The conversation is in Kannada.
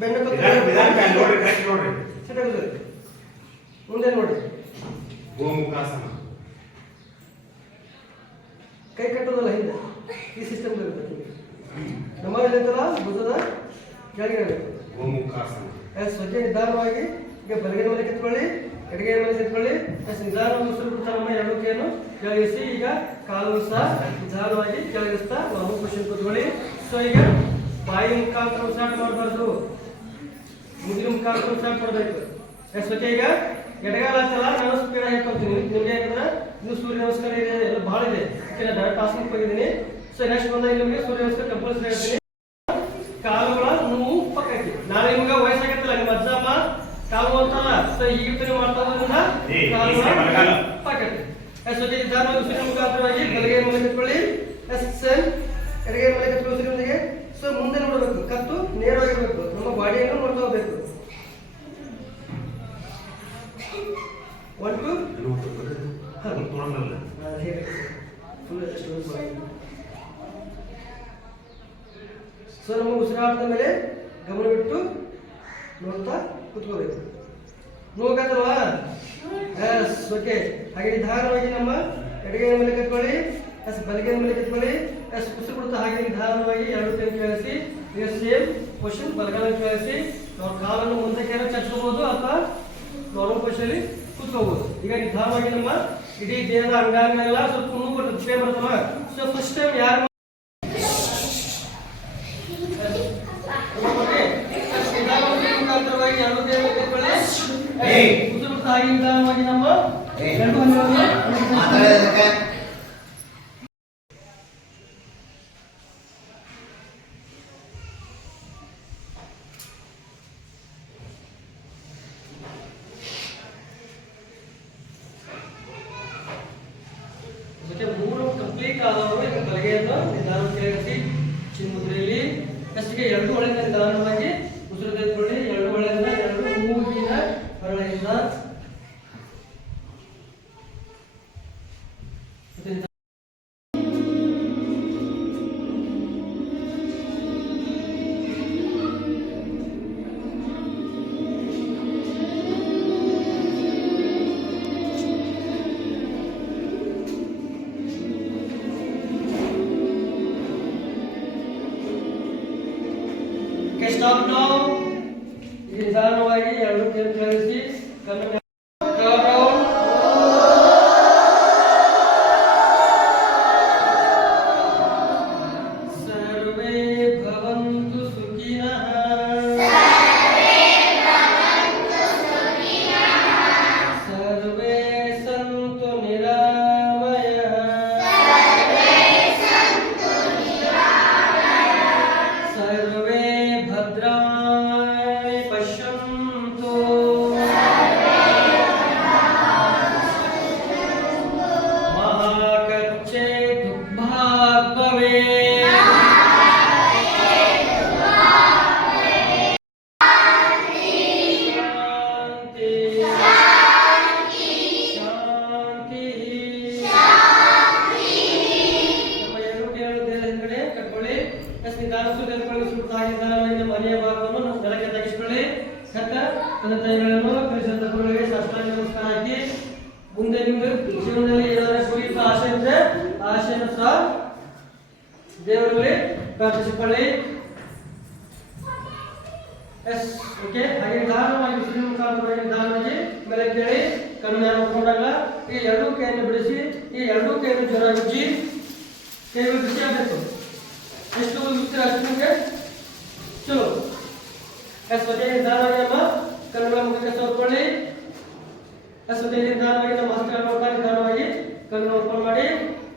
ಬೆನ್ನು ನೋಡ್ರಿ ಕರೆಕ್ಟ್ ನೋಡ್ರಿ. ಮುಂದೆ ನೋಡಿ. ಗೋಮುಖಾಸನ. ಕೈ ಕಟ್ಟೋದಲ್ಲ ಹಿಂದೆ. ಈ ಸಿಸ್ಟಮ್ ಇರಬೇಕು. ನಮ್ಮಲ್ಲಿ ಇರ್ತಲ್ಲ ಭುಜದ ಕೆಳಗೆ ಇರಬೇಕು. ಗೋಮುಖಾಸನ. ಸ್ವಲ್ಪ ನಿಧಾನವಾಗಿ ಈಗ ಬಲಗೈ ಮೇಲೆ ಕಿತ್ಕೊಳ್ಳಿ, ಎಡಗೈ ಮೇಲೆ ಕಿತ್ಕೊಳ್ಳಿ. ನಿಧಾನವಾಗಿ ಉಸಿರು ಬಿಡ್ತಾ ನಮ್ಮ ಎರಡು ಕೈಯನ್ನು ಕೆಳಗಿಸಿ. ಈಗ ಕಾಲು ಸಹ ನಿಧಾನವಾಗಿ ಕೆಳಗಿಸ್ತಾ ನಾವು ಖುಷಿ ಕೂತ್ಕೊಳ್ಳಿ. ಸೊ ಈಗ ಬಾಯಿ ಮುಖಾಂತರ ಉಸಿರಾಟ ಮಾಡಬಾರ್ದು, ಮುಗಿಲು ಮುಖಾಂತರ ಉಸಿರಾಟ ಮಾಡಬೇಕು. ಓಕೆ, ಈಗ ಎಡಗಾಲ ಹಚ್ಚಲ್ಲ, ನಾನು ಸ್ಪೀಡ್ ಹೇಳ್ಕೊಳ್ತೀನಿ ನಿಮ್ಗೆ. ಯಾಕಂದ್ರೆ ಇನ್ನು ಸೂರ್ಯ ನಮಸ್ಕಾರ ಇದೆ, ಎಲ್ಲ ಭಾಳ ಇದೆ. ಡೈರೆಕ್ಟ್ ಆಸನಕ್ಕೆ ಹೋಗಿದ್ದೀನಿ. ಸೊ ನೆಕ್ಸ್ಟ್ ಬಂದಾಗ ನಿಮಗೆ ಸೂರ್ಯ ನಮಸ್ಕಾರ ಕಂಪಲ್ಸರಿ ಹೇಳ್ತೀನಿ. ಕಾಲುಗಳ ನೋವು ಪಕ್ಕ ಹಾಕಿ. ನಾಳೆ ನಿಮ್ಗೆ ವಯಸ್ಸಾಗತ್ತಲ್ಲ, ನಿಮ್ಮ ಅಜ್ಜ ಅಮ್ಮ ಕಾಲು ಅಂತಲ್ಲ. ಸೊ ಈಗ ಮಾಡ್ತಾ ಹೋದ್ರಿಂದ ಕಾಲುಗಳ ಪಕ್ಕ ಹಾಕಿ. ಓಕೆ, ನಿಧಾನವಾಗಿ ಉಸಿರಿನ ಮುಖಾಂತರವಾಗಿ ಬಲಗೈ ಮೇಲೆ ಕಿತ್ಕೊಳ್ಳಿ. ಸೇಮ್ ಎಡಗೈ ಮೇಲೆ ಕಿತ್ಕೊಳ್ಳಿ ಉಸಿರಿನೊಂದಿಗೆ. ಸೊ ಮುಂದೆ ನೋಡಬೇಕು, ಕತ್ತು ನೇರವಾಗಿರ್ಬೇಕು, ನಮ್ಮ ಬಾಡಿಯನ್ನು ನೋಡ್ತಾ ಹೋಗ್ಬೇಕು. 1 2 ಸೊ ನಮ್ಮ ಉಸಿರಾಟದ ಮೇಲೆ ಗಮನ ಬಿಟ್ಟು ನೋಡ್ತಾ ಕುತ್ಕೋಬೇಕು. ನೋವಾಗತ್ತಲ್ವಾ? S, okay. ಹಾಗೆ ನಿಧಾನವಾಗಿ ನಮ್ಮ ಎಡಗೈ ಮೇಲೆ ಕತ್ಕೊಳ್ಳಿ, ಎಸ್ ಬಲಗೈ ಮೇಲೆ ಕತ್ಕೊಳ್ಳಿ. ಎಸ್ ಉಸಿರು ಬಿಡುತ್ತಾ ಹಾಗೆ ನಿಧಾನವಾಗಿ ಎರಡು ಕೈ ಕೇಳಿಸಿ. ಈಗ ಸೇಮ್ ಪೊಸಿಷನ್ ಬಲಗಾಲ ಕೇಳಿಸಿ. ನಾವು ಕಾಲನ್ನು ಮುಂದಕ್ಕೆ ಚಚ್ಕೋಬಹುದು ಅಥವಾ ನಾರ್ಮಲ್ ಪೊಸಿಷನ್ ಕೂತ್ಕೋಬಹುದು. ಈಗ ನಿಧಾನವಾಗಿ ನಮ್ಮ ಇಡೀ ದೇಹದ ಅಂಗಾಂಗನೆಲ್ಲ ಸ್ವಲ್ಪ ನೋವು ಬರ್ತದೆ, ಬರ್ತಲ್ಲ. ಸೊ ಫಸ್ಟ್ ಟೈಮ್ ಯಾರು ಮುಖಾಂತರವಾಗಿ ಎರಡು ದೇಹ ಕೈಕೊಳ್ಳಿ. ಉಸಿರು ತಾಯಿ ನಿಧಾನವಾಗಿ ನಮ್ಮ ಎರಡು ಹಲ್ಲುಗಳನ್ನು ಮೂರು ಕಂಪ್ಲೀಟ್ ಆದವರು ಈಗ ಬಲಗೈಯನ್ನು ನಿಧಾನ ಕೆಳಗಿಸಿ ಚಿನ್ಮುದ್ರೆಯಲ್ಲಿ. ಫಸ್ಟ್ಗೆ ಎರಡು ಒಳಗಿಂದ ನಿಧಾನವಾಗಿ ಉಸಿರು ತೆಗೆದುಕೊಳ್ಳಿ. ಎರಡು ಒಳಗಿಂದ, ಎರಡು ಮೂಗಿನ ಹೊರಳಿಂದ. Stop now. ಈಗ ನಿಧಾನವಾಗಿ ಎರಡು ಕೈ ಕೆಳಗಿಸಿ ಕಣ್ಣು ಸರ್ವೇ ಭವಂತು ಸುಖಿನಃ. ಸರ್ವೇ ಸಂತು ನಿರಾಮಯಃ. ಸರ್ವೇ ಭದ್ರಾಣಿ ಪಶ್ಯಂತು. ಮಹಾಕಚ್ಚೆ ದುರ್ಭಾಗ್ ಭವೇತ್. ಶಾಂತಿ ಶಾಂತಿ. ನಮ್ಮ ಎರಡು ಕೇಳು ದೇಹದ ಹಿಂದ್ಗಡೆ ಕಟ್ಕೊಳ್ಳಿ. ನಿಧಾನ ತೆಗೆದುಕೊಳ್ಳಿ. ಸುತ್ತ ನಿಧಾನವಾಗಿ ನಮ್ಮ ಮನೆಯ ಭಾಗವನ್ನು ನಮ್ಮ ನೆಲಕ್ಕೆ ತಗ್ಗಿಸಿಕೊಳ್ಳಿ. ಕತ್ತ ತಂದೆ ತಾಯಿಗಳನ್ನು ಪರಿಸರದ ಗುರುಗಳಿಗೆ ಸಾಷ್ಟಾಂಗ ನಮಸ್ಕಾರ ಹಾಕಿ. ಮುಂದೆ ನಿಮ್ಗೆ ಜೀವನದಲ್ಲಿ ಏನಾದರೂ ಗುರಿ ಆಸೆ ಇದ್ರೆ ಆಸೆಯನ್ನು ಸಹ ದೇವರಲ್ಲಿ ಪ್ರಾರ್ಥಿಸಿಕೊಳ್ಳಿ. S, okay. ಹಾಗೆ ನಿಧಾನವಾಗಿ ಉಸಿರಿನ ಮುಖಾಂತರವಾಗಿ ನಿಧಾನವಾಗಿ ಮೇಲೆ ಕೇಳಿ. ಕಣ್ಣು ಯಾರು ಮುಟ್ಕೊಂಡಾಗಲ್ಲ. ಈ ಎರಡೂ ಕೈಯನ್ನು ಬಿಡಿಸಿ, ಈ ಎರಡೂ ಕೈಯನ್ನು ಜೋರಾಗಿ ಉಜ್ಜಿ. ಕೈಗಳು ಬಿಸಿ ಆಗಬೇಕು. ಎಷ್ಟು ಉತ್ತರ ಅಷ್ಟು ನಿಮಗೆ ಚಲೋ. Yes, okay. ನಿಧಾನವಾಗಿ ನಮ್ಮ ಕಣ್ಣುಗಳ ಮುಖಕ್ಕೆ ತೋರ್ಕೊಳ್ಳಿ. S, okay. ನಿಧಾನವಾಗಿ ನಮ್ಮ ಹಸ್ತಗಳನ್ನು ನಿಧಾನವಾಗಿ ಕಣ್ಣು ಓಪನ್ ಮಾಡಿ.